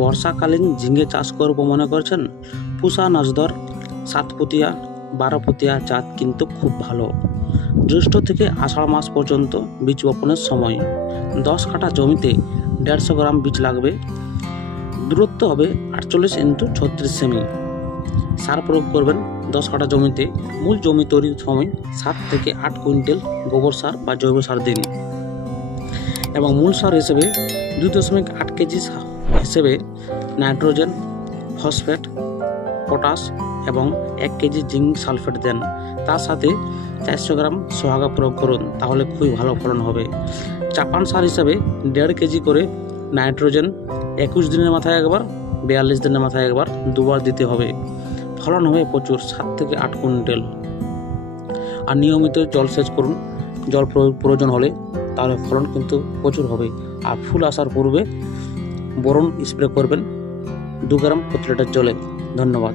বর্ষাকালীন ঝিঙে চাষ করব মনে করছেন? পুষা নজদর 7পুতিয়া 12পুতিয়া জাত কিন্তু খুব ভালো। জ্যৈষ্ঠ থেকে আষাঢ় মাস পর্যন্ত বীজ বপনের সময়। 10 কাঠা জমিতে 150 গ্রাম বীজ লাগবে। দূরত্ব হবে 48 × 36 সেমি। সার প্রয়োগ করবেন 10 কাঠা জমিতে। মূল জমি তৈরির সময় 7 থেকে 8 কুইন্টাল গোবর সার বা জৈব সার দিন, এবং মূল সার হিসেবে 2.8 কেজি হিসেবে নাইট্রোজেন, ফসফেট, পটাশ এবং 1 কেজি জিঙ্ক সালফেট দেন। তার সাথে 400 গ্রাম সোহাগা প্রয়োগ করুন, তাহলে খুবই ভালো ফলন হবে। চাপান সার হিসাবে 1.5 কেজি করে নাইট্রোজেন 21 দিনের মাথায় একবার, 42 দিনের মাথায় একবার, দুবার দিতে হবে। ফলন হবে প্রচুর, 7 থেকে 8 কুইন্টাল। আর নিয়মিত জলসেচ করুন, জল প্রয়োজন হলে, তাহলে ফলন কিন্তু প্রচুর হবে। আর ফুল আসার পূর্বে বোরন স্প্রে করবেন 2 গ্রাম প্রতি লিটার জলে। ধন্যবাদ।